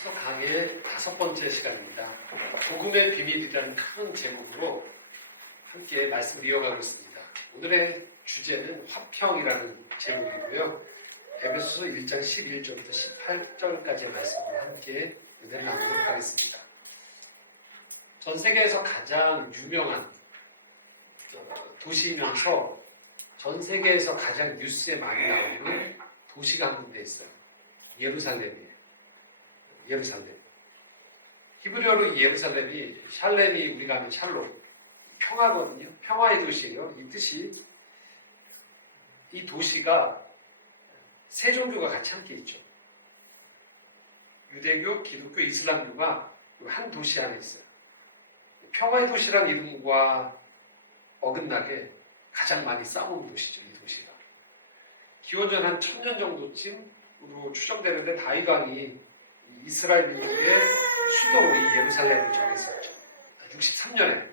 에베소서 강의 5번째 시간입니다. 복음의 비밀이라는 큰 제목으로 함께 말씀을 이어가고 있습니다. 오늘의 주제는 화평이라는 제목이고요. 에베소서 1장 11절부터 18절까지의 말씀을 함께 은혜를 나누도록 하겠습니다. 전 세계에서 가장 유명한 도시이면서 전 세계에서 가장 뉴스에 많이 나오는 도시가 한 군데 있어요. 예루살렘이에요. 예루살렘. 히브리어로 이 예루살렘이 샬렘이 우리가 하는 샬롬, 평화거든요. 평화의 도시예요. 이 뜻이 이 도시가 세 종교가 같이 함께 있죠. 유대교, 기독교, 이슬람교가 한 도시 안에 있어요. 평화의 도시란 이름과 어긋나게 가장 많이 싸우는 도시죠. 이 도시가. 기원전 한 1000년 정도쯤으로 추정되는데 다윗왕이 이스라엘 민족의 수도로 이 예루살렘을 정했었죠. 63년에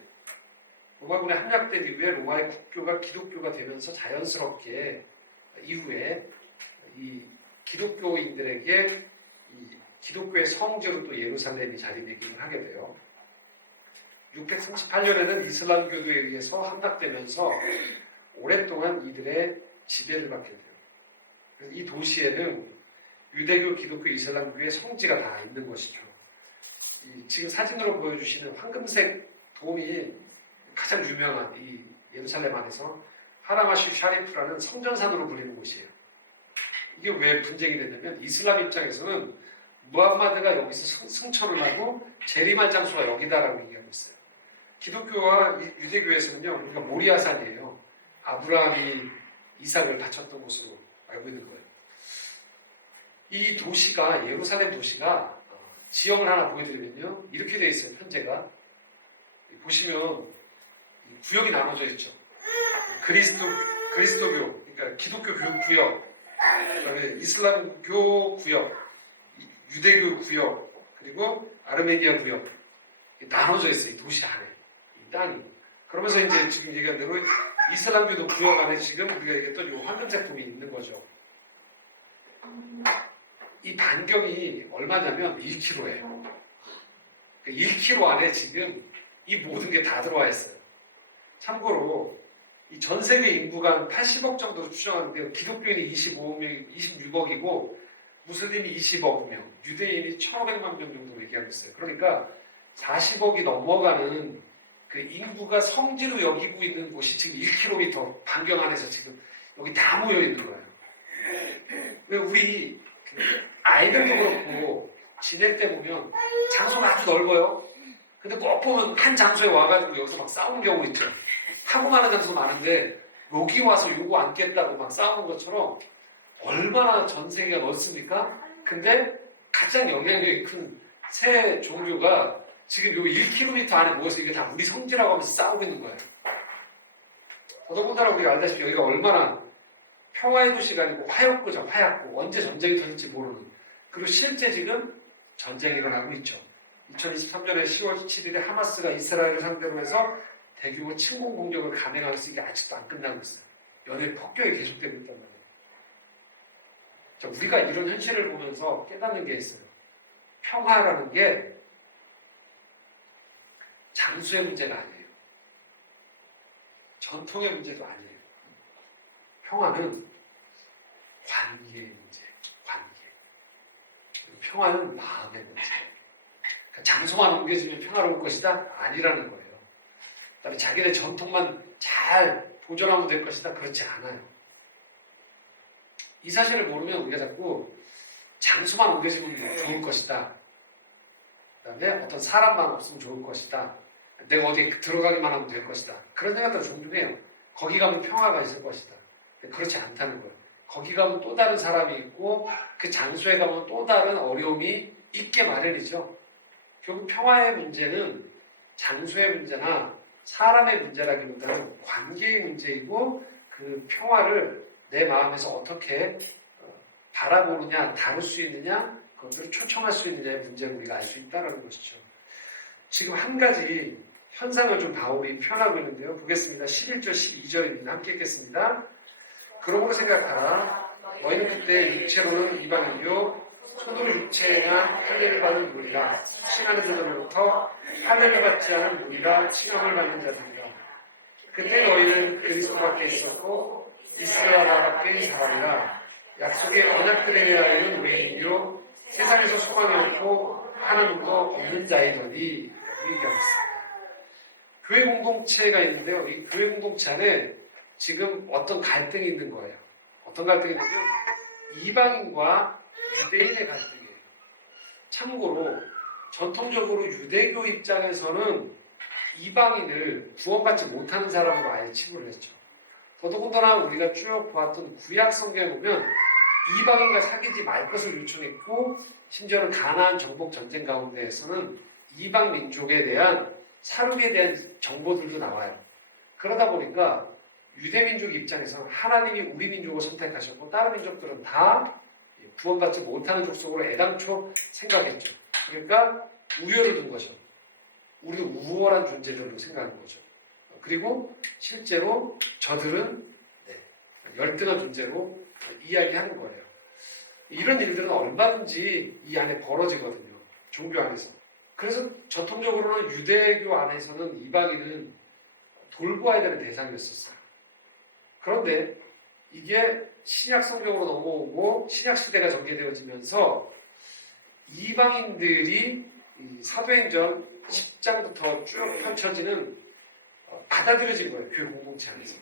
로마군에 함락된 이후에 로마의 국교가 기독교가 되면서 자연스럽게 이후에 이 기독교인들에게 이 기독교의 성지로 또 예루살렘이 자리매김을 하게 돼요. 638년에는 이슬람교도에 의해서 함락되면서 오랫동안 이들의 지배를 받게 돼요. 그래서 이 도시에는 유대교, 기독교, 이슬람교의 성지가 다 있는 것이죠. 지금 사진으로 보여주시는 황금색 돔이 가장 유명한 이 예루살렘 안에서 하라마슈 샤리프라는 성전산으로 불리는 곳이에요. 이게 왜 분쟁이 됐냐면 이슬람 입장에서는 무함마드가 여기서 승천을 하고 재림한 장소가 여기다라고 얘기하고 있어요. 기독교와 유대교에서는요, 우리가 모리아산이에요. 아브라함이 이삭을 바쳤던 곳으로 알고 있는 거예요. 이 도시가, 예루살렘 도시가 지형을 하나 보여드리면요, 이렇게 되어 있어요. 편제가 보시면 구역이 나눠져 있죠. 그리스도교, 그러니까 기독교 구역, 그다음에 이슬람교 구역, 유대교 구역, 그리고 아르메니아 구역 나눠져 있어요. 이 도시 안에 이 땅이. 그러면서 이제 지금 얘기한 대로 이슬람교도 구역 안에 지금 우리가 얘기했던 이 황금색 돔이 있는 거죠. 이 반경이 얼마냐면 1km예요. 1km 안에 지금 이 모든 게 다 들어와 있어요. 참고로 이 전 세계 인구가 80억 정도로 추정하는데요. 기독교인이 26억이고 무슬림이 20억 명, 유대인이 1,500만 명 정도 얘기하고 있어요. 그러니까 40억이 넘어가는 그 인구가 성지로 여기고 있는 곳이 지금 1km 반경 안에서 지금 여기 다 모여 있는 거예요. 왜 우리 아이들도 그렇고 지낼 때 보면 장소가 아주 넓어요. 근데 꼭 보면 한 장소에 와가지고 여기서 막 싸우는 경우 있죠. 타고 가는 장소 많은데 여기 와서 요거 앉겠다고 막 싸우는 것처럼 얼마나 전 세계가 넓습니까? 근데 가장 영향력이 큰 세 종교가 지금 요 1km 안에 모여서 이게 다 우리 성지라고 하면서 싸우고 있는 거예요. 더더군다나 우리가 알다시피 여기가 얼마나 평화의 도시가 아니고 화약고죠. 화약고. 언제 전쟁이 터질지 모르는. 그리고 실제 지금 전쟁이 일어나고 있죠. 2023년에 10월 7일에 하마스가 이스라엘을 상대로 해서 대규모 침공 공격을 감행하면서 이게 아직도 안 끝나고 있어요. 연일 폭격이 계속되고 있단 말이에요. 자, 우리가 이런 현실을 보면서 깨닫는 게 있어요. 평화라는 게 장수의 문제가 아니에요. 전통의 문제도 아니에요. 평화는 관계의 문제, 관계. 평화는 마음의 문제. 그러니까 장소만 옮겨지면 평화로울 것이다? 아니라는 거예요. 그다음에 자기네 전통만 잘 보존하면 될 것이다? 그렇지 않아요. 이 사실을 모르면 우리가 자꾸 장소만 옮겨지면 좋을 것이다. 그다음에 어떤 사람만 없으면 좋을 것이다. 내가 어디에 들어가기만 하면 될 것이다. 그런 생각들 종종 해요. 거기 가면 평화가 있을 것이다. 그렇지 않다는 거예요. 거기 가면 또 다른 사람이 있고 그 장소에 가면 또 다른 어려움이 있게 마련이죠. 결국 평화의 문제는 장소의 문제나 사람의 문제라기보다는 관계의 문제이고 그 평화를 내 마음에서 어떻게 바라보느냐, 다룰 수 있느냐, 그것들을 초청할 수 있느냐의 문제를 우리가 알 수 있다는 것이죠. 지금 한 가지 현상을 좀 바울이 표현하고 있는데요. 보겠습니다. 11절, 12절입니다. 함께 읽겠습니다. 그러므로 생각하라. 너희는 그때 육체로는 이방인이요 손으로 유체한 할례를 받는 무리라. 칭하는 자들로부터 할례를 받지 않은 무리가 칭함을 받는 자들이라. 그때 너희는 그리스도 밖에 있었고 이스라엘 밖에 사람이라. 약속의 언약들에 대하여는 외인이요 세상에서 소망이 없고 하나님도 없는 자이더니 라고 얘기하겠습니다. 교회 공동체가 있는데요. 이 교회 공동체 안에 지금 어떤 갈등이 있는 거예요. 어떤 갈등이 있냐면 이방인과 유대인의 갈등이에요. 참고로 전통적으로 유대교 입장에서는 이방인을 구원받지 못하는 사람으로 아예 치부를 했죠. 더더군다나 우리가 쭉 보았던 구약 성경에 보면 이방인과 사귀지 말 것을 요청했고 심지어는 가나안 정복 전쟁 가운데에서는 이방 민족에 대한 살육에 대한 정보들도 나와요. 그러다 보니까 유대민족 입장에서는 하나님이 우리 민족을 선택하셨고 다른 민족들은 다 구원받지 못하는 족속으로 애당초 생각했죠. 그러니까 우열을 둔 거죠. 우리도 우월한 존재들로 생각하는 거죠. 그리고 실제로 저들은 열등한 존재로 이야기하는 거예요. 이런 일들은 얼마든지 이 안에 벌어지거든요. 종교 안에서. 그래서 전통적으로는 유대교 안에서는 이방인은 돌보아야 되는 대상이었었어요. 그런데 이게 신약 성경으로 넘어오고 신약 시대가 전개되어지면서 이방인들이 사도행전 10장부터 쭉 펼쳐지는 받아들여진 거예요. 교회 공동체 안에서.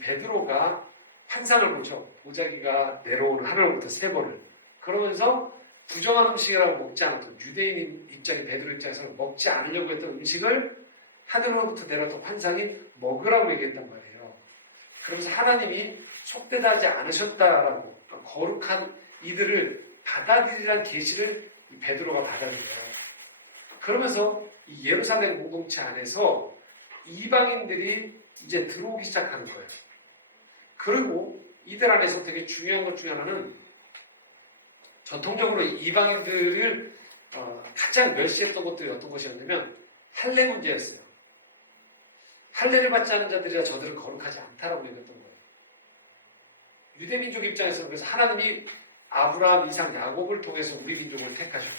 베드로가 환상을 보죠. 보자기가 내려오는 하늘로부터 3번을. 그러면서 부정한 음식이라고 먹지 않았던 유대인 입장인 베드로 입장에서는 먹지 않으려고 했던 음식을 하늘로부터 내려왔던 환상이 먹으라고 얘기했단 말이에요. 그러면서 하나님이 속되다 하지 않으셨다라고 거룩한 이들을 받아들이라는 계시를 베드로가 받아들여요. 그러면서 이 예루살렘 공동체 안에서 이방인들이 이제 들어오기 시작하는 거예요. 그리고 이들 안에서 되게 중요한 것 중에 하나는 전통적으로 이방인들을 가장 멸시했던 것들이 어떤 것이었냐면 할례 문제였어요. 할례를 받지 않은 자들이라 저들은 거룩하지 않다라고 얘기했던 거예요. 유대민족 입장에서는 그래서 하나님이 아브라함, 이삭, 야곱을 통해서 우리 민족을 택하셨고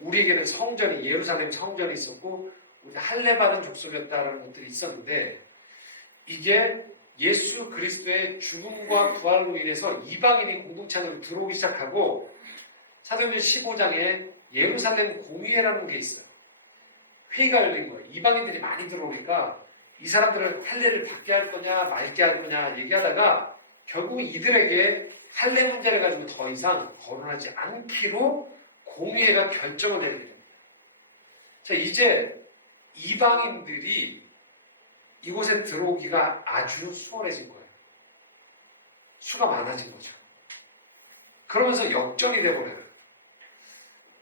우리에게는 성전이 예루살렘 성전이 있었고 우리가 할례 받은 족속이었다라는 것들이 있었는데 이게 예수 그리스도의 죽음과 부활로 인해서 이방인이 공동체 안으로 들어오기 시작하고 사도행전 15장에 예루살렘 공의회라는 게 있어요. 회의가 열린 거예요. 이방인들이 많이 들어오니까 이 사람들을 할례를 받게 할 거냐 말게 할 거냐 얘기하다가 결국 이들에게 할례 문제를 가지고 더 이상 거론하지 않기로 공의회가 결정을 내리게 됩니다. 자, 이제 이방인들이 이곳에 들어오기가 아주 수월해진 거예요. 수가 많아진 거죠. 그러면서 역전이 돼버려요.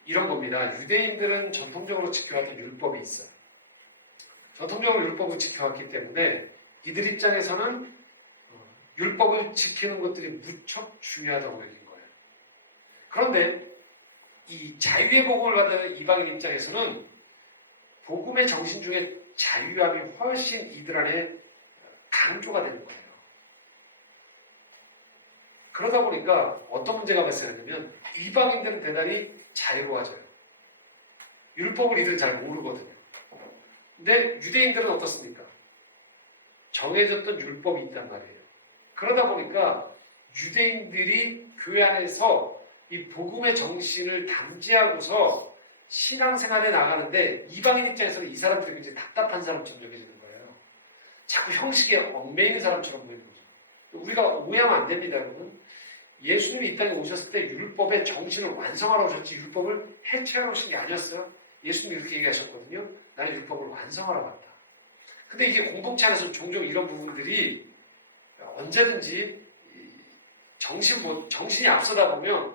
이런 겁니다. 유대인들은 전통적으로 지켜왔던 율법이 있어요. 전통적으로 율법을 지켜왔기 때문에 이들 입장에서는 율법을 지키는 것들이 무척 중요하다고 여긴 거예요. 그런데 이 자유의 복음을 받는 이방인 입장에서는 복음의 정신 중에 자유함이 훨씬 이들 안에 강조가 되는 거예요. 그러다 보니까 어떤 문제가 발생하냐면 이방인들은 대단히 자유로워져요. 율법을 이들은 잘 모르거든요. 근데 유대인들은 어떻습니까? 정해졌던 율법이 있단 말이에요. 그러다 보니까 유대인들이 교회 안에서 이 복음의 정신을 담지하고서 신앙생활에 나가는데 이방인 입장에서는 이 사람들이 굉장히 답답한 사람처럼 여겨지는 거예요. 자꾸 형식에 얽매이는 사람처럼 보이는 거죠. 우리가 오해하면 안 됩니다, 여러분. 예수님이 이 땅에 오셨을 때 율법의 정신을 완성하러 오셨지 율법을 해체하러 오신 게 아니었어요. 예수님이 그렇게 얘기하셨거든요. 나는 율법을 완성하러 왔다. 근데 이게 공동체 안에서 종종 이런 부분들이 언제든지 정신이 앞서다 보면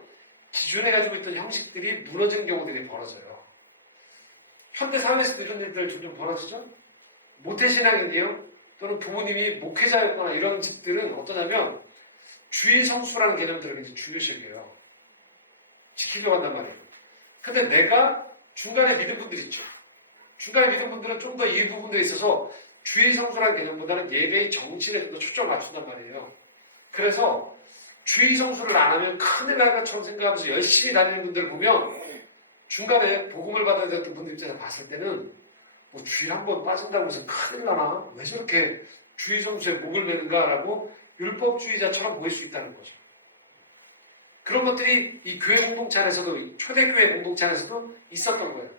기존에 가지고 있던 형식들이 무너지는 경우들이 벌어져요. 현대 사회에서도 이런 일들 종종 벌어지죠? 모태신앙인이에요? 또는 부모님이 목회자였거나 이런 집들은 어떠냐면 주의 성수라는 개념들을 굉장히 중요시 여겨요. 지키려고 한단 말이에요. 근데 내가 중간에 믿은 분들 있죠. 중간에 믿은 분들은 좀 더 이 부분들에 있어서 주의 성수라는 개념보다는 예배의 정신에 좀 더 초점을 맞춘단 말이에요. 그래서 주의 성수를 안 하면 큰일 날 것처럼 생각하면서 열심히 다니는 분들을 보면 중간에 복음을 받아야 됐던 분들 입장에서 봤을 때는 뭐 주일 한 번 빠진다고 해서 큰일 나나? 왜 저렇게 주의 성수에 목을 매는가라고 율법주의자처럼 보일 수 있다는 거죠. 그런 것들이 이 교회 공동체 안에서도, 초대교회 공동체 안에서도 있었던 거예요.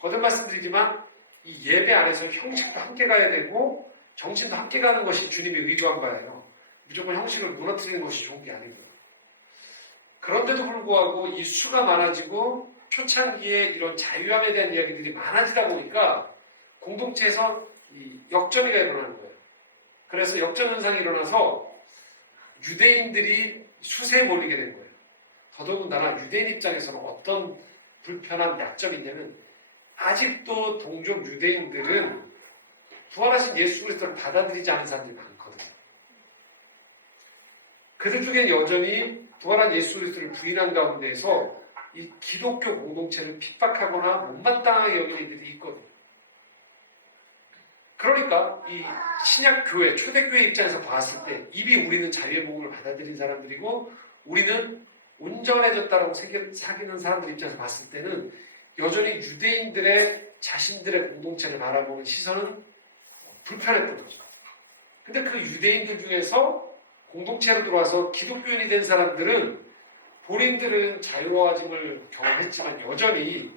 거듭 말씀드리지만 이 예배 안에서 형식도 함께 가야 되고 정신도 함께 가는 것이 주님이 의도한 바예요. 무조건 형식을 무너뜨리는 것이 좋은 게 아니고요. 그런데도 불구하고 이 수가 많아지고 초창기에 이런 자유함에 대한 이야기들이 많아지다 보니까 공동체에서 이 역점이가 일어나는 거예요. 그래서 역점 현상이 일어나서 유대인들이 수세에 몰리게 된 거예요. 더더군다나 유대인 입장에서는 어떤 불편한 약점이 있냐면 아직도 동족 유대인들은 부활하신 예수 그리스도를 받아들이지 않는 사람들이 많거든요. 그들 중엔 여전히 부활한 예수 그리스도를 부인한 가운데에서 이 기독교 공동체를 핍박하거나 못마땅하게 여기는 이들이 있거든요. 그러니까 이 신약교회, 초대교회 입장에서 봤을 때 이미 우리는 자유의 복음을 받아들인 사람들이고 우리는 온전해졌다라고 사귀는 사람들 입장에서 봤을 때는 여전히 유대인들의 자신들의 공동체를 바라보는 시선은 불편했던 거죠. 근데 그 유대인들 중에서 공동체로 들어와서 기독교인이 된 사람들은 본인들은 자유로워짐을 경험했지만 여전히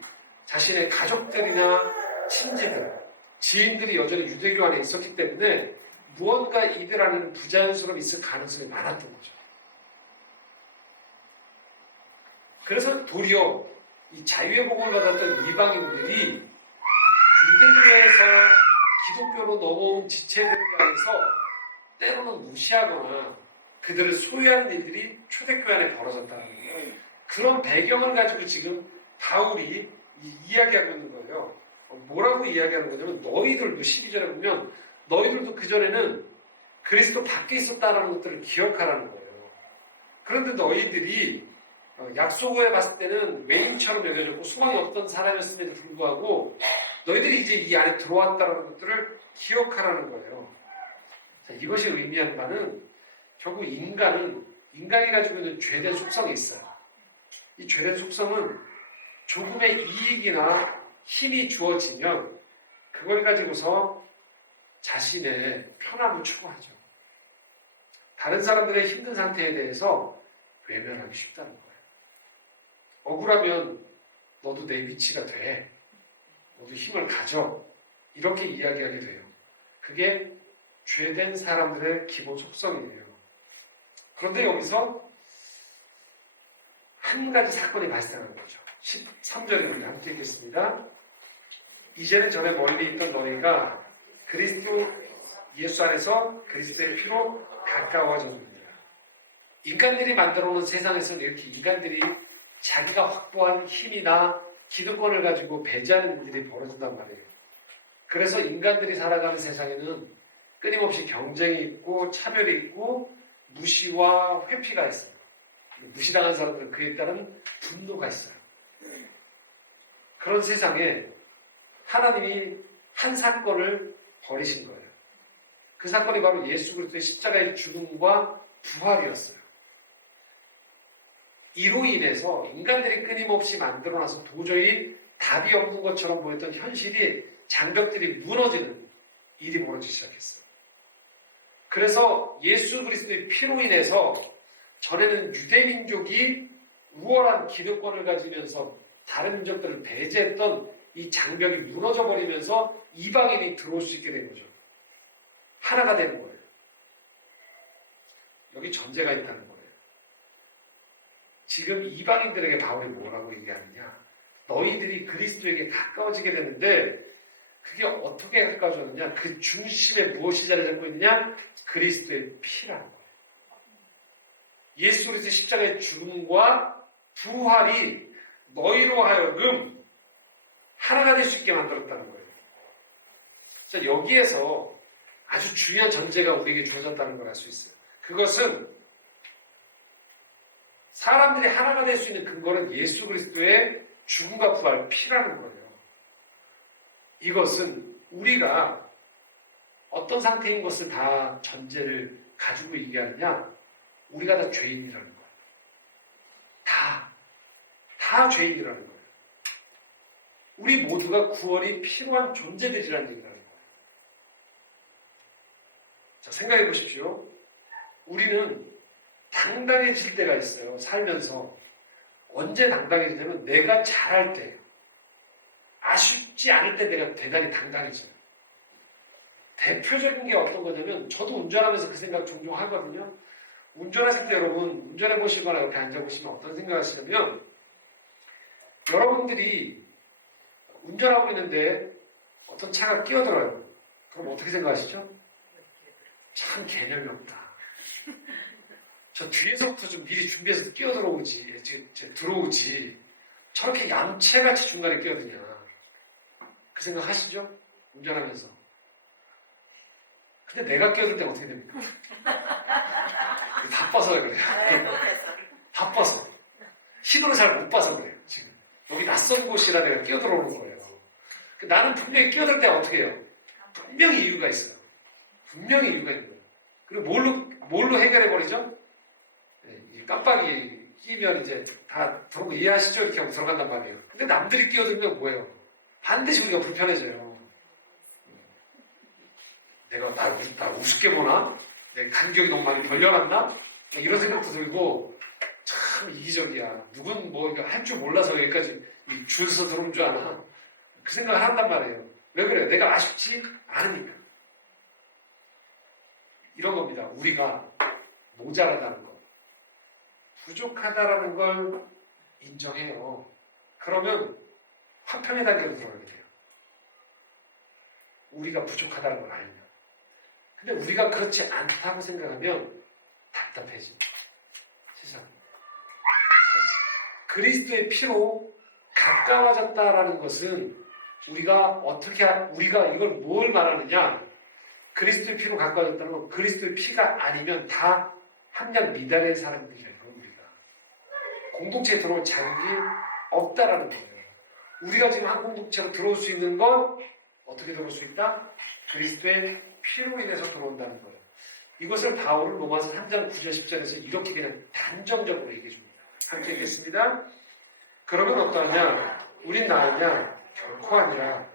자신의 가족들이나 친지들, 지인들이 여전히 유대교 안에 있었기 때문에 무언가 이들 안에는 부자연스러움이 있을 가능성이 많았던 거죠. 그래서 도리어 이 자유의 복음을 받았던 이방인들이 유대교에서 기독교로 넘어온 지체들에 대해서 때로는 무시하거나 그들을 소유하는 일들이 초대교회 안에 벌어졌다는 거예요. 그런 배경을 가지고 지금 바울이 이야기하고 있는 거예요. 뭐라고 이야기하는 거냐면 너희들도 12절에 보면 너희들도 그전에는 그리스도 밖에 있었다는 것들을 기억하라는 거예요. 그런데 너희들이 약속을 봤을 때는 외인처럼 여겨졌고 소망이 없던 사람이었음에도 불구하고 너희들이 이제 이 안에 들어왔다는 것들을 기억하라는 거예요. 자, 이것이 의미하는 바는 결국 인간이 가지고 있는 죄된 속성이 있어요. 이 죄된 속성은 조금의 이익이나 힘이 주어지면 그걸 가지고서 자신의 편함을 추구하죠. 다른 사람들의 힘든 상태에 대해서 외면하기 쉽다는 거예요. 억울하면 너도 내 위치가 돼. 너도 힘을 가져. 이렇게 이야기하게 돼요. 그게 죄된 사람들의 기본 속성이에요. 그런데 여기서 한 가지 사건이 발생하는 거죠. 13절에 우리 함께 읽겠습니다. 이제는 전에 멀리 있던 너희가 그리스도 예수 안에서 그리스도의 피로 가까워졌느니라. 인간들이 만들어 놓은 세상에서는 이렇게 인간들이 자기가 확보한 힘이나 기득권을 가지고 배제하는 일들이 벌어진단 말이에요. 그래서 인간들이 살아가는 세상에는 끊임없이 경쟁이 있고 차별이 있고 무시와 회피가 있어요. 무시당한 사람들은 그에 따른 분노가 있어요. 그런 세상에 하나님이 한 사건을 벌이신 거예요. 그 사건이 바로 예수 그리스도의 십자가의 죽음과 부활이었어요. 이로 인해서 인간들이 끊임없이 만들어놔서 도저히 답이 없는 것처럼 보였던 현실이 장벽들이 무너지는 일이 벌어지기 시작했어요. 그래서 예수 그리스도의 피로 인해서 전에는 유대민족이 우월한 기득권을 가지면서 다른 민족들을 배제했던 이 장벽이 무너져 버리면서 이방인이 들어올 수 있게 된 거죠. 하나가 되는 거예요. 여기 전제가 있다는 거예요. 지금 이방인들에게 바울이 뭐라고 얘기하느냐. 너희들이 그리스도에게 가까워지게 되는데 그게 어떻게 가까워졌느냐. 그 중심에 무엇이 자리 잡고 있느냐. 그리스도의 피라는 거예요. 예수 그리스도의 십자가의 죽음과 부활이 너희로 하여금 하나가 될 수 있게 만들었다는 거예요. 자, 여기에서 아주 중요한 전제가 우리에게 주어졌다는 걸 알 수 있어요. 그것은 사람들이 하나가 될 수 있는 근거는 예수 그리스도의 죽음과 부활, 피라는 거예요. 이것은 우리가 어떤 상태인 것을 다 전제를 가지고 얘기하느냐? 우리가 다 죄인이라는 거예요. 다 죄인이라는 거예요. 우리 모두가 구원이 필요한 존재들이라는 얘기라는 거예요. 자, 생각해 보십시오. 우리는 당당해질 때가 있어요. 살면서. 언제 당당해지냐면 내가 잘할 때, 아쉽지 않을 때 내가 대단히 당당해져요. 대표적인 게 어떤 거냐면 저도 운전하면서 그 생각 종종 하거든요. 운전하실 때 여러분 운전해 보시거나 이렇게 앉아보시면 어떤 생각을 하시냐면 여러분들이 운전하고 있는데 어떤 차가 끼어들어요. 그럼 어떻게 생각하시죠? 참 개념이 없다. 저 뒤에서부터 좀 미리 준비해서 끼어들어오지, 들어오지. 저렇게 얌체같이 중간에 끼어드냐. 그 생각 하시죠? 운전하면서. 근데 내가 끼어들 때 어떻게 됩니까? 바빠서 그래요. 바빠서. 신호를 잘 못 봐서 그래요, 지금. 여기 낯선 곳이라 내가 끼어들어오는 거예요. 나는 분명히 끼어들 때 어떻게 해요? 분명히 이유가 있어요. 분명히 이유가 있는 거예요. 그리고 뭘로 해결해버리죠? 네, 깜빡이 끼면 이제 다 들어오고 이해하시죠? 이렇게 하고 들어간단 말이에요. 근데 남들이 끼어들면 뭐예요? 반드시 우리가 불편해져요. 내가 나 우습게 보나? 내 간격이 너무 많이 벌려놨나? 이런 생각도 들고 참 이기적이야. 누군 뭐 할 줄 몰라서 여기까지 줄 서 들어온 줄 아나? 그 생각을 한단 말이에요. 왜 그래요? 내가 아쉽지 않으니까. 이런 겁니다. 우리가 모자라다는 것, 부족하다라는 걸 인정해요. 그러면 화평의 단계로 들어가게 돼요. 우리가 부족하다는 걸 알면. 근데 우리가 그렇지 않다고 생각하면 답답해집니다. 세상. 그리스도의 피로 가까워졌다라는 것은 우리가 이걸 뭘 말하느냐? 그리스도의 피로 가까워졌다는 건 그리스도의 피가 아니면 다 함량 미달의 사람들이에요. 우리가 공동체에 들어올 자격이 없다라는 거예요. 우리가 지금 한 공동체로 들어올 수 있는 건 어떻게 들어올 수 있다? 그리스도의 피로 인해서 들어온다는 거예요. 이것을 바울은 로마서 3장 9절 10절에서 이렇게 그냥 단정적으로 얘기해 줍니다. 함께 읽겠습니다. 그러면 어떠하냐? 우린 나으냐? 결코 아니라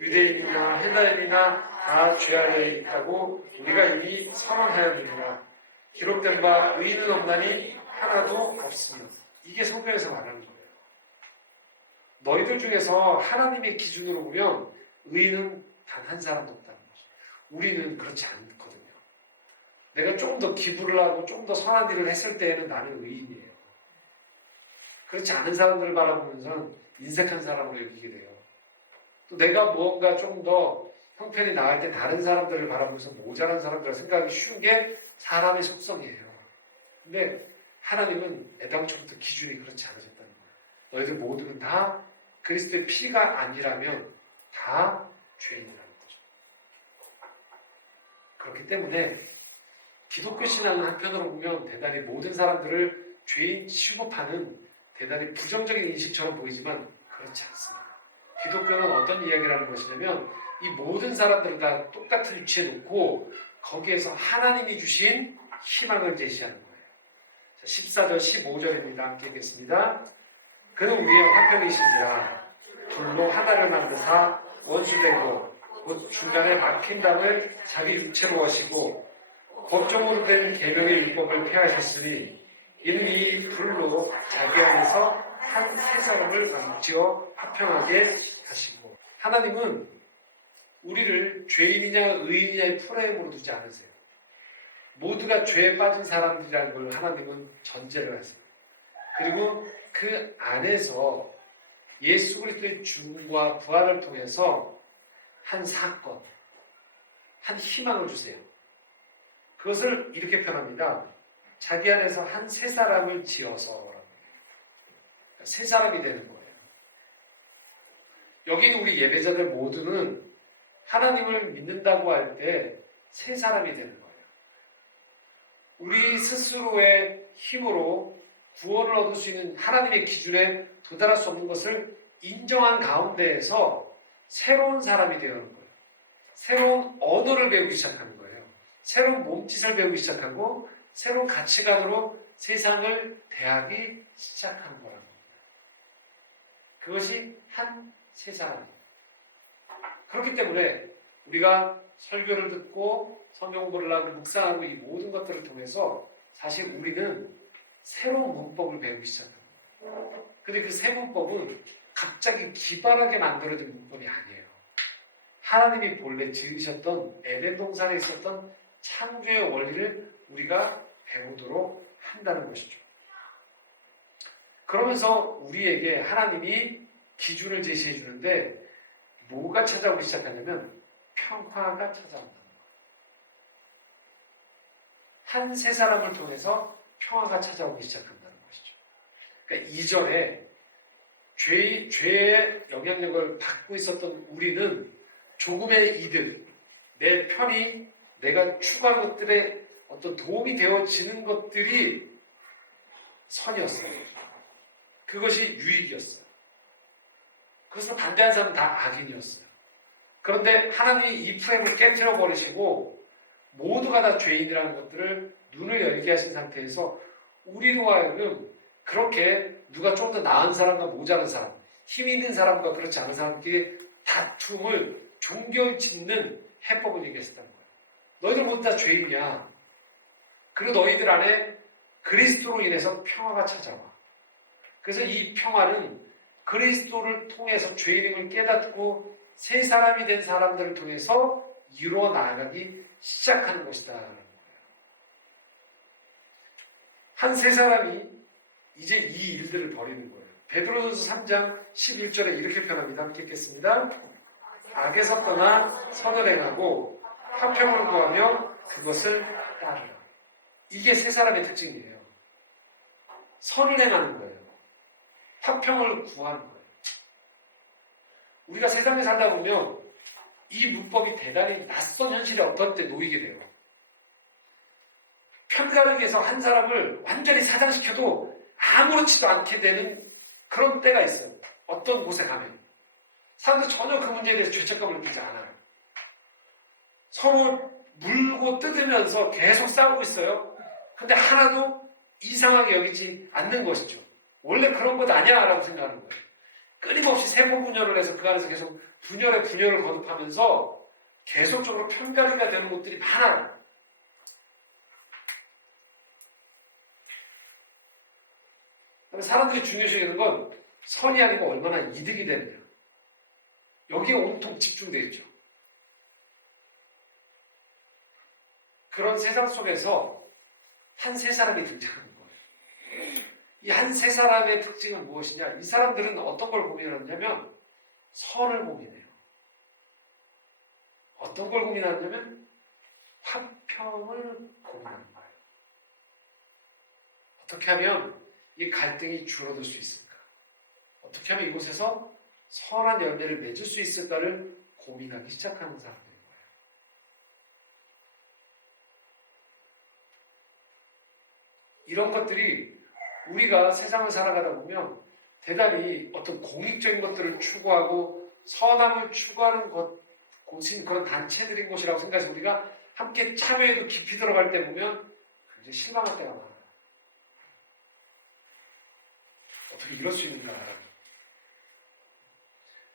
유대인이나 헬라인이나 다 죄 아래에 있다고 우리가 이미 선언하였느니라. 기록된 바 의인은 없나니 하나도 없으며. 이게 성경에서 말하는 거예요. 너희들 중에서 하나님의 기준으로 보면 의인은 단 한 사람도 없다는 거죠. 우리는 그렇지 않거든요. 내가 조금 더 기부를 하고 조금 더 선한 일을 했을 때에는 나는 의인이에요. 그렇지 않은 사람들을 바라보면서는 인색한 사람으로 여기게 돼요. 또 내가 무언가 좀 더 형편이 나을 때 다른 사람들을 바라보면서 모자란 사람들을 생각하기 쉬운 게 사람의 속성이에요. 근데 하나님은 애당초부터 기준이 그렇지 않으셨다는 거예요. 너희들 모두는 다 그리스도의 피가 아니라면 다 죄인이라는 거죠. 그렇기 때문에 기독교 신앙은 한편으로 보면 대단히 모든 사람들을 죄인 취급하는 대단히 부정적인 인식처럼 보이지만 그렇지 않습니다. 기독교는 어떤 이야기를 하는 것이냐면 이 모든 사람들을 다 똑같은 위치에 놓고 거기에서 하나님이 주신 희망을 제시하는 거예요. 14절 15절입니다. 함께 읽겠습니다. 그는 우리의 화평이신지라 둘로 하나를 만드사 원수되고 곧 중간에 막힌 담을 자기 육체로 하시고 법정으로 된 계명의 율법을 폐하셨으니 이는 이 불로 자기 안에서 한 세 사람을 만지어 화평하게 하시고. 하나님은 우리를 죄인이냐 의인이냐의 프레임으로 두지 않으세요. 모두가 죄에 빠진 사람들이라는 걸 하나님은 전제를 하세요. 그리고 그 안에서 예수 그리스도의 죽음과 부활을 통해서 한 사건, 한 희망을 주세요. 그것을 이렇게 표현합니다. 자기 안에서 한 세 사람을 지어서 세 사람이 되는 거예요. 여기 있는 우리 예배자들 모두는 하나님을 믿는다고 할 때 세 사람이 되는 거예요. 우리 스스로의 힘으로 구원을 얻을 수 있는 하나님의 기준에 도달할 수 없는 것을 인정한 가운데에서 새로운 사람이 되는 거예요. 새로운 언어를 배우기 시작하는 거예요. 새로운 몸짓을 배우기 시작하고 새로운 가치관으로 세상을 대하기 시작하는 거라고 합니다. 그것이 한 세 사람입니다. 그렇기 때문에 우리가 설교를 듣고 성경 공부를 하고 묵상하고 이 모든 것들을 통해서 사실 우리는 새로운 문법을 배우기 시작합니다. 근데 그 새 문법은 갑자기 기발하게 만들어진 문법이 아니에요. 하나님이 본래 지으셨던 에덴 동산에 있었던 창조의 원리를 우리가 배우도록 한다는 것이죠. 그러면서 우리에게 하나님이 기준을 제시해 주는데 뭐가 찾아오기 시작하냐면 평화가 찾아온다는 거예요. 한 세 사람을 통해서 평화가 찾아오기 시작한다는 것이죠. 그러니까 이전에 죄의 영향력을 받고 있었던 우리는 조금의 이득, 내 편이 내가 추구한 것들에 어떤 도움이 되어지는 것들이 선이었어요. 그것이 유익이었어요. 그래서 반대한 사람은 다 악인이었어요. 그런데 하나님이 이 프레임을 깨뜨려 버리시고 모두가 다 죄인이라는 것들을 눈을 열게 하신 상태에서 우리로 하여금 그렇게 누가 좀 더 나은 사람과 모자란 사람, 힘 있는 사람과 그렇지 않은 사람끼리 다툼을 종결짓는 해법을 얘기했었다는 거예요. 너희들 모두 다 죄인이야. 그리고 너희들 안에 그리스도로 인해서 평화가 찾아와. 그래서 이 평화는 그리스도를 통해서 죄인임을 깨닫고 새 사람이 된 사람들을 통해서 이루어 나아가기 시작하는 것이다. 한 세 사람이 이제 이 일들을 벌이는 거예요. 베드로전서 3장 11절에 이렇게 표현합니다. 함께 읽겠습니다. 악에서 떠나 선을 행하고 화평을 구하며 그것을 따르라. 이게 세 사람의 특징이에요. 선을 행하는 거예요. 화평을 구하는 거예요. 우리가 세상에 살다 보면 이 문법이 대단히 낯선 현실에 어떤 때 놓이게 돼요. 편가르기에서 한 사람을 완전히 사장시켜도 아무렇지도 않게 되는 그런 때가 있어요. 어떤 곳에 가면. 사람들 전혀 그 문제에 대해서 죄책감을 느끼지 않아요. 서로 물고 뜯으면서 계속 싸우고 있어요. 근데 하나도 이상하게 여기지 않는 것이죠. 원래 그런 것 아니야 라고 생각하는 거예요. 끊임없이 세포 분열을 해서 그 안에서 계속 분열을 거듭하면서 계속적으로 편가르기가 되는 것들이 많아요. 사람들이 중요시 여기는 건 선이 아니고 얼마나 이득이 되느냐. 여기에 온통 집중되어 있죠. 그런 세상 속에서 한 세 사람이 등장하는 거예요. 이 한 세 사람의 특징은 무엇이냐? 이 사람들은 어떤 걸 고민하느냐면 선을 고민해요. 어떤 걸 고민하냐면 화평을 고민하는 거예요. 어떻게 하면 이 갈등이 줄어들 수 있을까? 어떻게 하면 이곳에서 선한 열매를 맺을 수 있을까를 고민하기 시작하는 사람들인 거예요. 이런 것들이 우리가 세상을 살아가다 보면 대단히 어떤 공익적인 것들을 추구하고 선함을 추구하는 곳인 그런 단체들인 곳이라고 생각해서 우리가 함께 참여해도 깊이 들어갈 때 보면 굉장히 실망할 때가 많아요. 어떻게 이럴 수 있는가.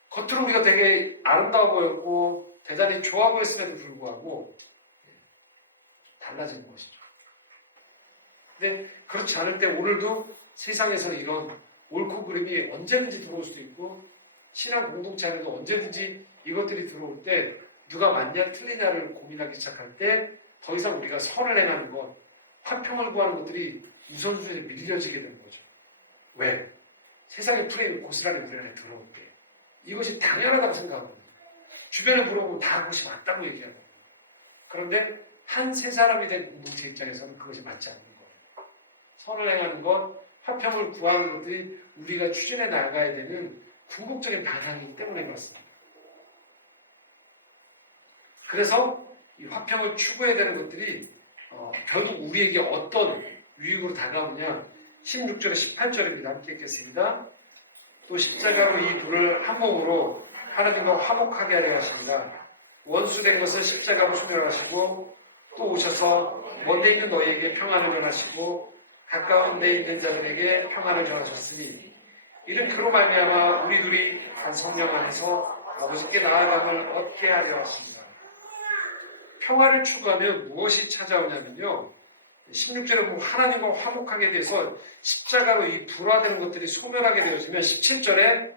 겉으로 우리가 되게 아름다워 보였고 대단히 좋아 보였음에도 불구하고 달라지는 것이죠. 근데 그렇지 않을 때 오늘도 세상에서 이런 옳고 그름이 언제든지 들어올 수도 있고 신앙 공동체 안에도 언제든지 이것들이 들어올 때 누가 맞냐 틀리냐를 고민하기 시작할 때 더 이상 우리가 선을 행하는 것, 화평을 구하는 것들이 우선순위에 밀려지게 되는 거죠. 왜? 세상의 프레임이 고스란히 우리 안에 들어올 때 이것이 당연하다고 생각하거든요. 주변에 물어보면 다 그것이 맞다고 얘기하거든요. 그런데 한 세 사람이 된 공동체 입장에서는 그것이 맞지 않는 거예요. 선을 행하는 것, 화평을 구하는 것들이 우리가 추진해 나가야 되는 궁극적인 방향이기 때문에 그렇습니다. 그래서 이 화평을 추구해야 되는 것들이 결국 우리에게 어떤 유익으로 다가오느냐 16절에 18절입니다. 함께 읽겠습니다. 또 십자가로 이 둘을 한 몸으로 하나님과 화목하게 하려 하십니다. 원수된 것을 십자가로 소멸하시고 또 오셔서 먼데 있는 너희에게 평안을 전하시고 가까운 데 있는 자들에게 평안을 전하셨으니 이는 그로 말미암아 우리 둘이 한 성령 안에서 아버지께 나아감을 얻게 하려 하십니다. 평화를 추구하면 무엇이 찾아오냐면요. 16절에 보면 하나님과 화목하게 돼서 십자가로 이 불화되는 것들이 소멸하게 되어지면 17절에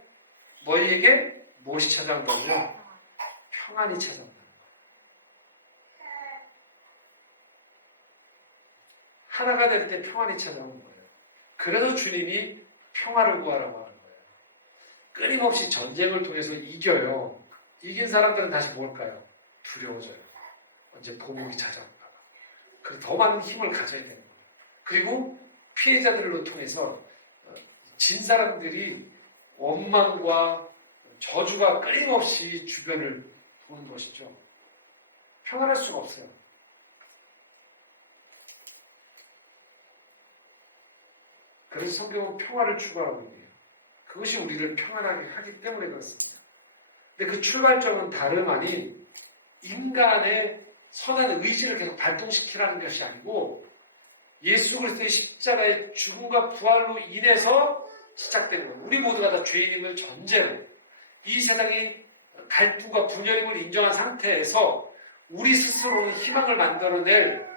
너희에게 무엇이 찾아온다고요? 평안이 찾아온다. 하나가 될 때 평안이 찾아오는 거예요. 그래서 주님이 평화를 구하라고 하는 거예요. 끊임없이 전쟁을 통해서 이겨요. 이긴 사람들은 다시 뭘까요? 두려워져요. 언제 보복이 찾아올까. 그리고 더 많은 힘을 가져야 되는 거예요. 그리고 피해자들로 통해서 진 사람들이 원망과 저주가 끊임없이 주변을 도는 것이죠. 평안할 수가 없어요. 그래서 성경은 평화를 추구하라고 해요. 그것이 우리를 평안하게 하기 때문에 그렇습니다. 근데 그 출발점은 다름 아닌 인간의 선한 의지를 계속 발동시키라는 것이 아니고 예수 그리스도의 십자가의 죽음과 부활로 인해서 시작된 거예요. 우리 모두가 다 죄인임을 전제로 이 세상이 갈등과 분열임을 인정한 상태에서 우리 스스로는 희망을 만들어낼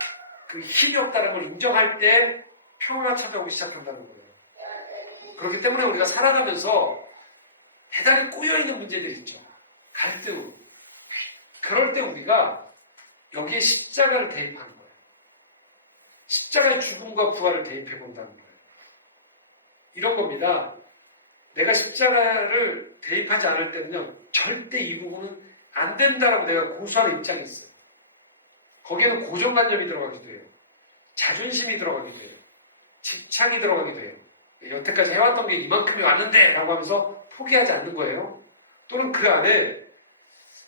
그 힘이 없다는 걸 인정할 때 평화가 찾아오기 시작한다는 거예요. 그렇기 때문에 우리가 살아가면서 대단히 꼬여있는 문제들이 있죠. 갈등. 그럴 때 우리가 여기에 십자가를 대입하는 거예요. 십자가의 죽음과 부활을 대입해 본다는 거예요. 이런 겁니다. 내가 십자가를 대입하지 않을 때는요, 절대 이 부분은 안 된다라고 내가 고수하는 입장이 있어요. 거기에는 고정관념이 들어가기도 해요. 자존심이 들어가기도 해요. 집착이 들어가기도 해요. 여태까지 해왔던 게 이만큼이 왔는데 라고 하면서 포기하지 않는 거예요. 또는 그 안에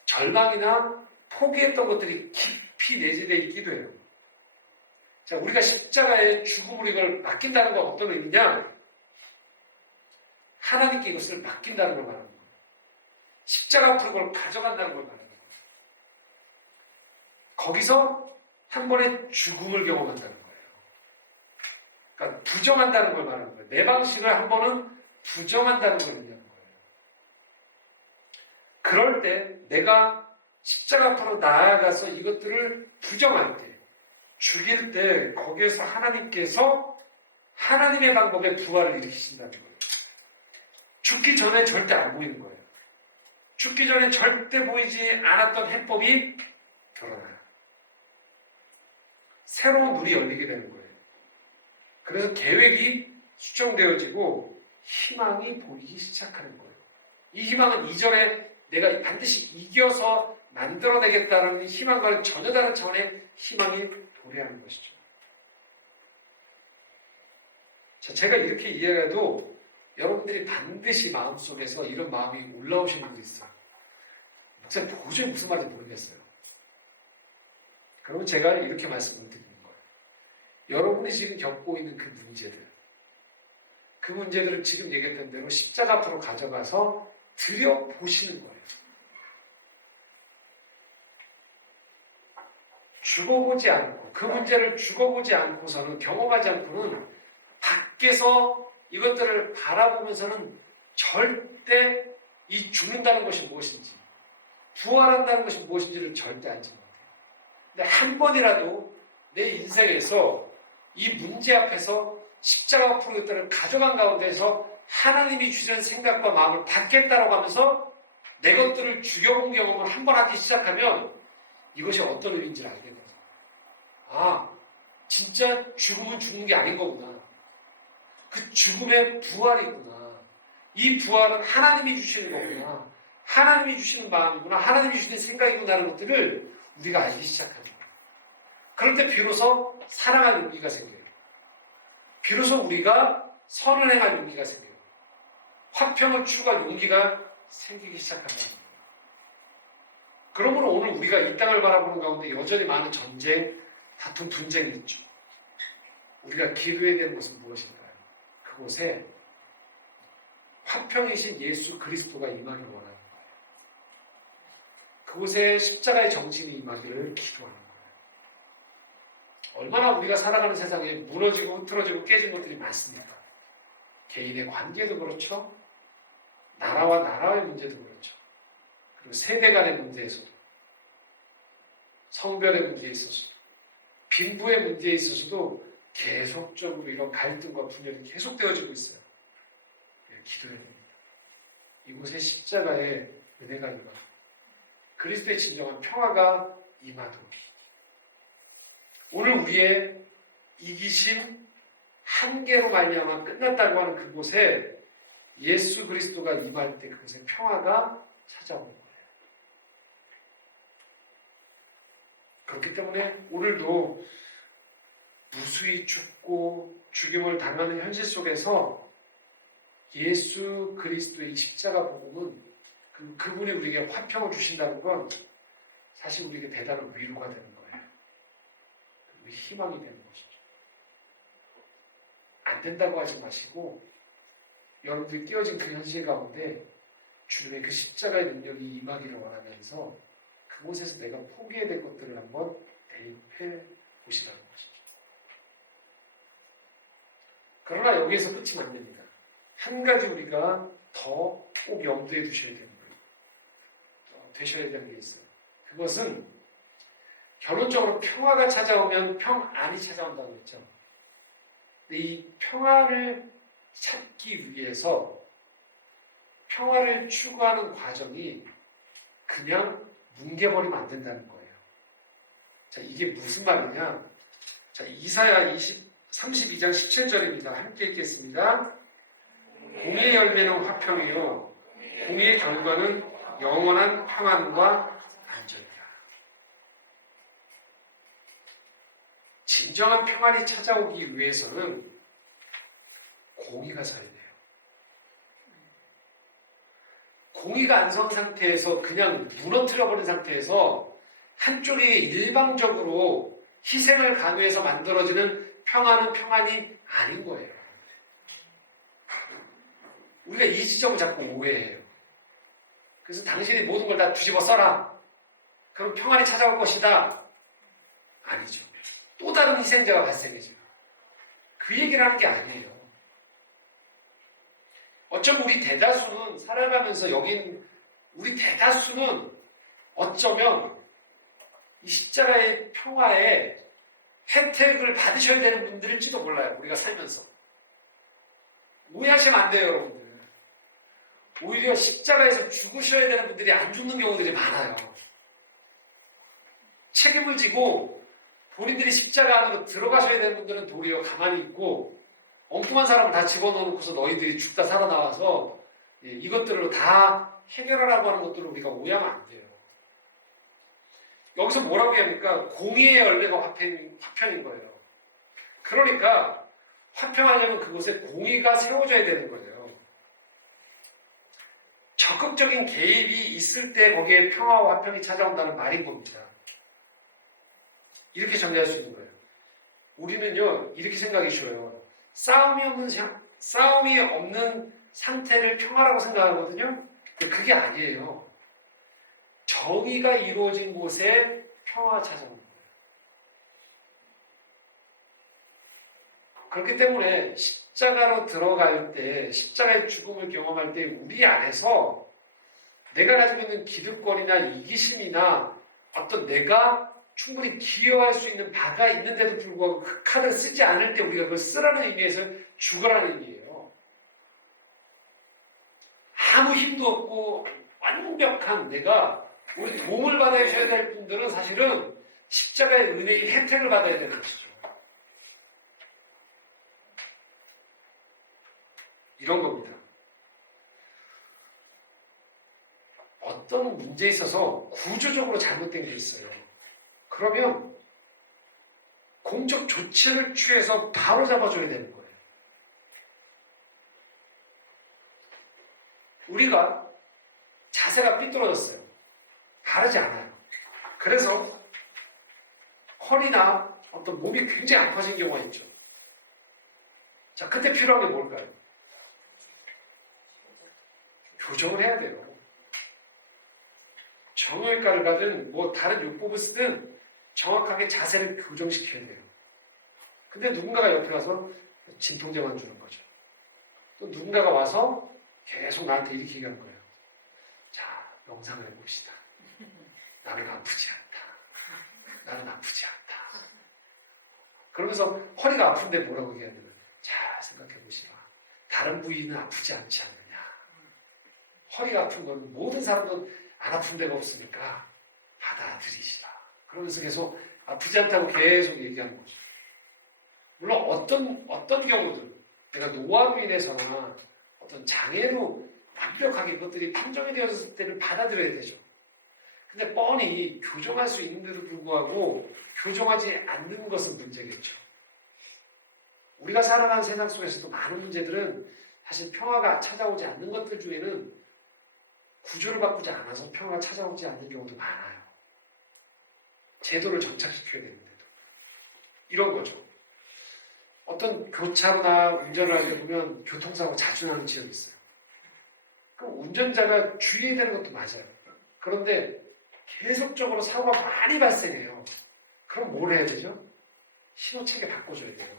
절망이나 포기했던 것들이 깊이 내재되어 있기도 해요. 자, 우리가 십자가의 죽음을 이걸 맡긴다는 건 어떤 의미냐? 하나님께 이것을 맡긴다는 걸 말하는 거예요. 십자가 앞으로 그걸 가져간다는 걸 말하는 거예요. 거기서 한 번의 죽음을 경험한다는 거예요. 그러니까 부정한다는 걸 말하는 거예요. 내 방식을 한 번은 부정한다는 걸 의미하는 거예요. 그럴 때 내가 십자가 앞으로 나아가서 이것들을 부정할 때, 죽일 때 거기에서 하나님께서 하나님의 방법에 부활을 일으키신다는 거예요. 죽기 전에 절대 안 보이는 거예요. 죽기 전에 절대 보이지 않았던 해법이 드러나요. 새로운 문이 열리게 되는 거예요. 그래서 계획이 수정되어지고 희망이 보이기 시작하는 거예요. 이 희망은 이전에 내가 반드시 이겨서 만들어내겠다는 희망과는 전혀 다른 차원의 희망이 도래하는 것이죠. 자, 제가 이렇게 이해해도 여러분들이 반드시 마음속에서 이런 마음이 올라오시는 분이 있어요. 목사님 도저히 무슨 말인지 모르겠어요. 그러면 제가 이렇게 말씀을 드리는 거예요. 여러분이 지금 겪고 있는 그 문제들을 지금 얘기했던 대로 십자가 앞으로 가져가서 들여보시는 거예요. 죽어보지 않고, 그 문제를 죽어보지 않고서는, 경험하지 않고는 밖에서 이것들을 바라보면서는 절대 이 죽는다는 것이 무엇인지, 부활한다는 것이 무엇인지를 절대 알지 못해요. 근데 한 번이라도 내 인생에서 이 문제 앞에서 십자가 앞으로 이것들을 가져간 가운데서 하나님이 주시는 생각과 마음을 받겠다라고 하면서 내 것들을 죽여본 경험을 한 번 하기 시작하면 이것이 어떤 의미인지를 알게 돼요. 아, 진짜 죽음은 죽는 게 아닌 거구나. 그 죽음의 부활이구나. 이 부활은 하나님이 주시는 거구나. 하나님이 주시는 마음이구나. 하나님이 주시는 생각이구나라는 것들을 우리가 알기 시작합니다. 그럴 때 비로소 사랑할 용기가 생겨요. 비로소 우리가 선을 행할 용기가 생겨요. 화평을 추구할 용기가 생기기 시작한다. 그러므로 오늘 우리가 이 땅을 바라보는 가운데 여전히 많은 전쟁, 다툼, 분쟁이 있죠. 우리가 기도해야 되는 것은 무엇인가요? 그곳에 화평이신 예수 그리스도가 임하기를 원하는 거예요. 그곳에 십자가의 정신이 임하기를 기도하는 거예요. 얼마나 우리가 살아가는 세상에 무너지고 흐트러지고 깨진 것들이 많습니까? 개인의 관계도 그렇죠. 나라와 나라의 문제도 그렇죠. 그리고 세대 간의 문제에서도, 성별의 문제에 있어서도, 빈부의 문제에 있어서도 계속적으로 이런 갈등과 분열이 계속되어지고 있어요. 기도해야 됩니다. 이곳에 십자가의 은혜가 임하고 그리스도의 진정한 평화가 임하도록 오늘 우리의 이기심 한계로 말미암아 끝났다고 하는 그곳에 예수 그리스도가 임할 때 그곳에 평화가 찾아오는 거예요. 그렇기 때문에 오늘도 무수히 춥고 죽임을 당하는 현실 속에서 예수 그리스도의 십자가 복음은 그분이 우리에게 화평을 주신다는 건 사실 우리에게 대단한 위로가 되는 거예요. 희망이 되는 것이죠. 안 된다고 하지 마시고 여러분들이 끼어진 그 현실 가운데 주님의 그 십자가의 능력이 임하기를 원하면서 그곳에서 내가 포기해야 될 것들을 한번 대입해 보시라는 것이죠. 그러나 여기에서 끝이 안 됩니다. 한 가지 우리가 더 꼭 염두에 두셔야 되는 거예요. 되셔야 되는 게 있어요. 그것은 결론적으로 평화가 찾아오면 평안이 찾아온다고 했죠. 이 평화를 찾기 위해서 평화를 추구하는 과정이 그냥 뭉개버리면 안 된다는 거예요. 자, 이게 무슨 말이냐? 자, 이사야 32장 17절입니다. 함께 읽겠습니다. 공의의 열매는 화평이요 공의의 결과는 영원한 평안과 안전이다. 진정한 평안이 찾아오기 위해서는 공의가 서야 돼요. 공의가 안 선 상태에서 그냥 무너뜨려버린 상태에서 한쪽이 일방적으로 희생을 강요해서 만들어지는 평안은 평안이 아닌 거예요. 우리가 이 지점을 자꾸 오해해요. 그래서 당신이 모든 걸 다 뒤집어 써라. 그럼 평안이 찾아올 것이다. 아니죠. 또 다른 희생자가 발생해져요. 그 얘기를 하는 게 아니에요. 어쩌면 우리 대다수는 살아가면서 여긴 우리 대다수는 어쩌면 이 십자가의 평화의 혜택을 받으셔야 되는 분들일지도 몰라요. 우리가 살면서. 오해하시면 안 돼요, 여러분들. 오히려 십자가에서 죽으셔야 되는 분들이 안 죽는 경우들이 많아요. 책임을 지고 본인들이 십자가 하는 거 들어가셔야 되는 분들은 도리어 가만히 있고 엉뚱한 사람을 다 집어넣어놓고서 너희들이 죽다 살아나와서 이것들로 다 해결하라고 하는 것들을 우리가 오해하면 안 돼요. 여기서 뭐라고 합니까? 공의의 열매가 화평인 거예요. 그러니까 화평하려면 그곳에 공의가 세워져야 되는 거예요. 적극적인 개입이 있을 때 거기에 평화와 화평이 찾아온다는 말인 겁니다. 이렇게 정리할 수 있는 거예요. 우리는요, 이렇게 생각이 쉬워요. 싸움이 없는 상태를 평화라고 생각하거든요. 그게 아니에요. 정의가 이루어진 곳에 평화가 찾아옵니다. 그렇기 때문에 십자가로 들어갈 때, 십자가의 죽음을 경험할 때 우리 안에서 내가 가지고 있는 기득권이나 이기심이나 어떤 내가 충분히 기여할 수 있는 바가 있는데도 불구하고 그 카드를 쓰지 않을 때 우리가 그걸 쓰라는 의미에서 죽으라는 의미예요. 아무 힘도 없고 완벽한 내가 우리 도움을 받아야 될 분들은 사실은 십자가의 은혜의 혜택을 받아야 되는 것이죠. 이런 겁니다. 어떤 문제에 있어서 구조적으로 잘못된 게 있어요. 그러면 공적 조치를 취해서 바로 잡아줘야 되는 거예요. 우리가 자세가 삐뚤어졌어요. 바르지 않아요. 그래서 허리나 어떤 몸이 굉장히 아파진 경우가 있죠. 자, 그때 필요한 게 뭘까요? 교정을 해야 돼요. 정형외과를 가든 뭐 다른 요법을 쓰든 정확하게 자세를 교정시켜야 돼요. 근데 누군가가 옆에 가서 진통제만 주는 거죠. 또 누군가가 와서 계속 나한테 이렇게 얘기하는 거예요. 자, 명상을 해봅시다. 나는 아프지 않다. 나는 아프지 않다. 그러면서 허리가 아픈데 뭐라고 얘기하냐면, 자, 생각해보시라. 다른 부위는 아프지 않지 않느냐. 허리가 아픈 건 모든 사람도 안 아픈 데가 없으니까 받아들이시라. 그러면서 계속 아프지 않다고 계속 얘기하는 거죠. 물론 어떤 경우든 내가 노화로 인해서나 어떤 장애로 완벽하게 그것들이 판정이 되었을 때를 받아들여야 되죠. 근데 뻔히 교정할 수 있는데도 불구하고 교정하지 않는 것은 문제겠죠. 우리가 살아가는 세상 속에서도 많은 문제들은 사실 평화가 찾아오지 않는 것들 중에는 구조를 바꾸지 않아서 평화가 찾아오지 않는 경우도 많아요. 제도를 정착시켜야 되는데도. 이런 거죠. 어떤 교차로나 운전을 할 때 보면 교통사고가 자주 나는 지역이 있어요. 그럼 운전자가 주의해야 되는 것도 맞아요. 그런데 계속적으로 사고가 많이 발생해요. 그럼 뭘 해야 되죠? 신호체계 바꿔줘야 돼요.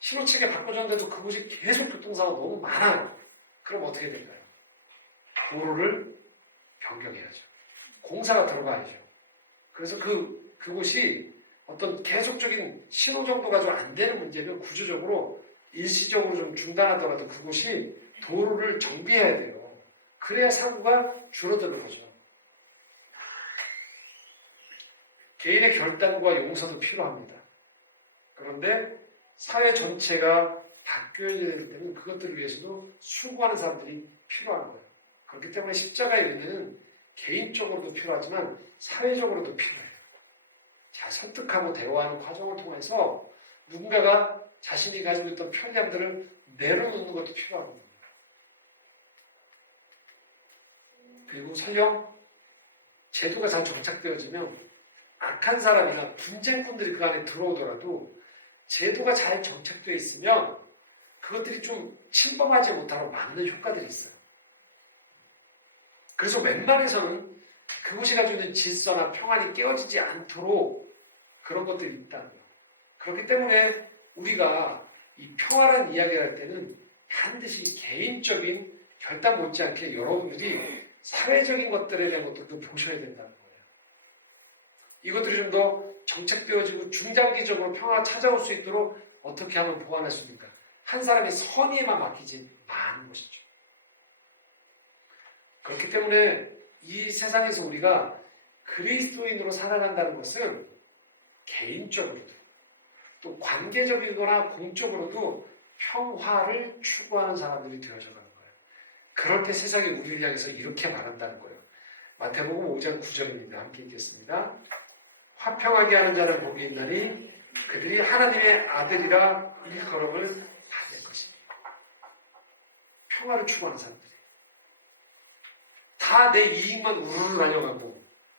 신호체계 바꿔줬는데도 그곳이 계속 교통사고가 너무 많아요. 그럼 어떻게 될까요? 도로를 변경해야죠. 공사가 들어가야죠. 그래서 그곳이 어떤 계속적인 신호 정도가 좀 안 되는 문제를 구조적으로 일시적으로 좀 중단하더라도 그곳이 도로를 정비해야 돼요. 그래야 사고가 줄어드는 거죠. 개인의 결단과 용서도 필요합니다. 그런데 사회 전체가 바뀌어야 되기 때문에 그것들을 위해서도 수고하는 사람들이 필요한 거예요. 그렇기 때문에 십자가의 의미는 개인적으로도 필요하지만 사회적으로도 필요해요. 잘 설득하고 대화하는 과정을 통해서 누군가가 자신이 가지고 있던 편견들을 내려놓는 것도 필요하거든요. 그리고 설령 제도가 잘 정착되어지면 악한 사람이나 분쟁꾼들이 그 안에 들어오더라도 제도가 잘 정착되어 있으면 그것들이 좀 침범하지 못하도록 막는 효과들이 있어요. 그래서 웬만해서는 그곳이 가지고 있는 질서나 평안이 깨어지지 않도록 그런 것들이 있다는 거예요. 그렇기 때문에 우리가 이 평화라는 이야기를 할 때는 반드시 개인적인 결단 못지않게 여러분들이 사회적인 것들에 대한 것들도 보셔야 된다는 거예요. 이것들이 좀 더 정착되어지고 중장기적으로 평화가 찾아올 수 있도록 어떻게 하면 보완할 수 있는가? 한 사람의 선의에만 맡기지 마는 것이죠. 그렇기 때문에 이 세상에서 우리가 그리스도인으로 살아간다는 것은 개인적으로도 또 관계적이거나 공적으로도 평화를 추구하는 사람들이 되어져가는 거예요. 그럴 때 세상이 우리를 향해서 이렇게 말한다는 거예요. 마태복음 5장 9절입니다. 함께 읽겠습니다. 화평하게 하는 자는 복이 있나니 그들이 하나님의 아들이라 일컬음을 받을 것입니다. 평화를 추구하는 사람들이 다 내 이익만 우르르 다녀가고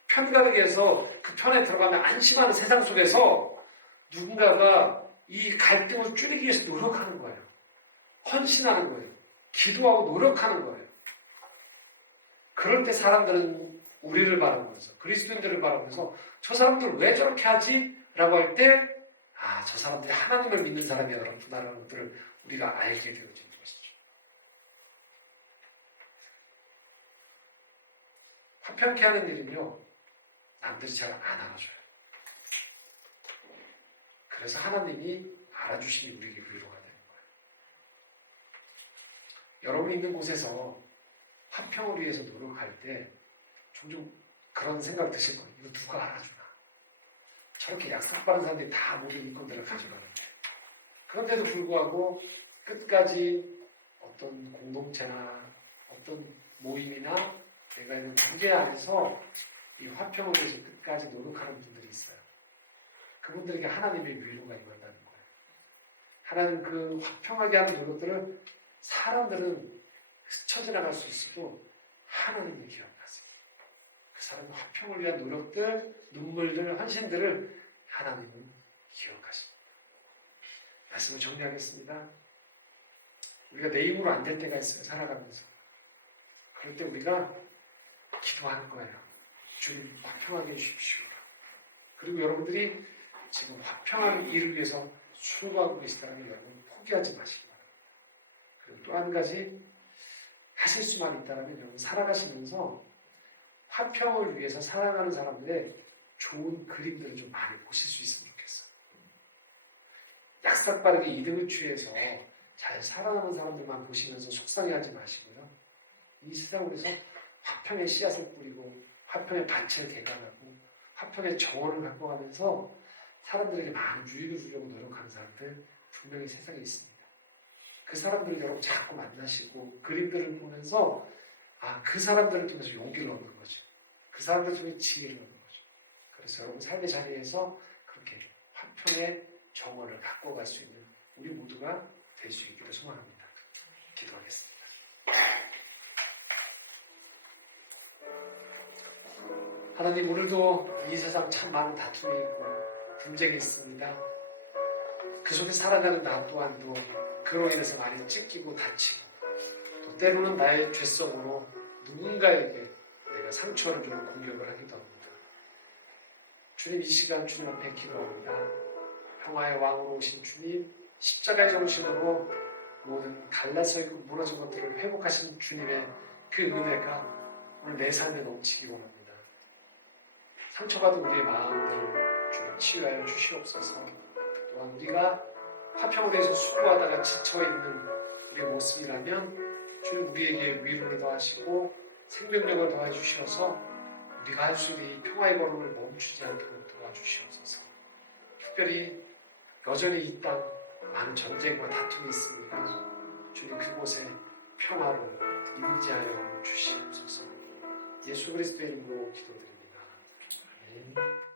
편가르게 해서 그 편에 들어가면 안심하는 세상 속에서 누군가가 이 갈등을 줄이기 위해서 노력하는 거예요. 헌신하는 거예요. 기도하고 노력하는 거예요. 그럴 때 사람들은 우리를 바라보면서 그리스도인들을 바라보면서 저 사람들 왜 저렇게 하지? 라고 할 때 저 사람들이 하나님을 믿는 사람이라는 것들을 우리가 알게 되어지는 것이죠. 화평케 하는 일은요 남들이 잘 안 알아줘요. 그래서 하나님이 알아주시니 우리에게 위로가 되는 거예요. 여러분이 있는 곳에서 화평을 위해서 노력할 때 종종 그런 생각 드실 거예요. 이거 누가 알아주나? 저렇게 약삭빠른 사람들이 다 모든 인권들을 가져가는데 그런데도 불구하고 끝까지 어떤 공동체나 어떤 모임이나 내가 있는 관계 안에서 이 화평을 위해서 끝까지 노력하는 분들이 있어요. 그분들에게 하나님의 위로가 임한다는 거예요. 하나님 그 화평하게 하는 노력들을 사람들은 스쳐 지나갈 수 있어도 하나님이 기억하세요. 그 사람의 화평을 위한 노력들, 눈물들, 헌신들을 하나님은 기억하십니다. 말씀을 정리하겠습니다. 우리가 내 힘으로 안 될 때가 있어요. 살아가면서. 그럴 때 우리가 기도하는 거예요. 주님 화평하게 해주십시오. 그리고 여러분들이 지금 화평한 일을 위해서 수고하고 계시다는 여러분 포기하지 마시기 바랍니다. 그리고 또 한 가지 하실 수만 있다면 여러분 살아가시면서 화평을 위해서 살아가는 사람들의 좋은 그림들을 좀 많이 보실 수 있으면 좋겠어요. 약삭빠르게 이득을 취해서 잘 살아가는 사람들만 보시면서 속상해하지 마시고요. 이 세상에서 화평의 씨앗을 뿌리고 화평의 밭을 개간하고 화평의 정원을 갖고 가면서 사람들에게 많은 유익을 주려고 노력하는 사람들 분명히 세상에 있습니다. 그 사람들을 여러분 자꾸 만나시고 그림들을 보면서 그 사람들을 통해서 용기를 얻는 거죠. 그 사람들 통해 지혜를 얻는 거죠. 그래서 여러분 삶의 자리에서 그렇게 화평의 정원을 갖고 갈 수 있는 우리 모두가 될 수 있기를 소망합니다. 기도하겠습니다. 하나님, 오늘도 이 세상 참 많은 다툼이 있고 분쟁이 있습니다. 그 속에 살아가는 나 또한도 그로 인해서 많이 찢기고 다치고 또 때로는 나의 죄성으로 누군가에게 내가 상처를 주는 공격을 하기도 합니다. 주님, 이 시간 주님 앞에 기도합니다. 평화의 왕으로 오신 주님, 십자가의 정신으로 모든 갈라서 있고 무너진 것들을 회복하신 주님의 그 은혜가 오늘 내 삶에 넘치기 원합니다. 상처받은 우리의 마음들을 주님 치유하여 주시옵소서. 또한 우리가 화평을 위해서 수고하다가 지쳐있는 우리의 모습이라면 주님 우리에게 위로를 더하시고 생명력을 더해 주셔서 우리가 할 수 있는 이 평화의 걸음을 멈추지 않도록 도와주시옵소서. 특별히 여전히 이 땅 많은 전쟁과 다툼이 있습니다. 주님 그곳에 평화를 임재하여 주시옵소서. 예수 그리스도의 이름으로 기도드립니다. 아멘.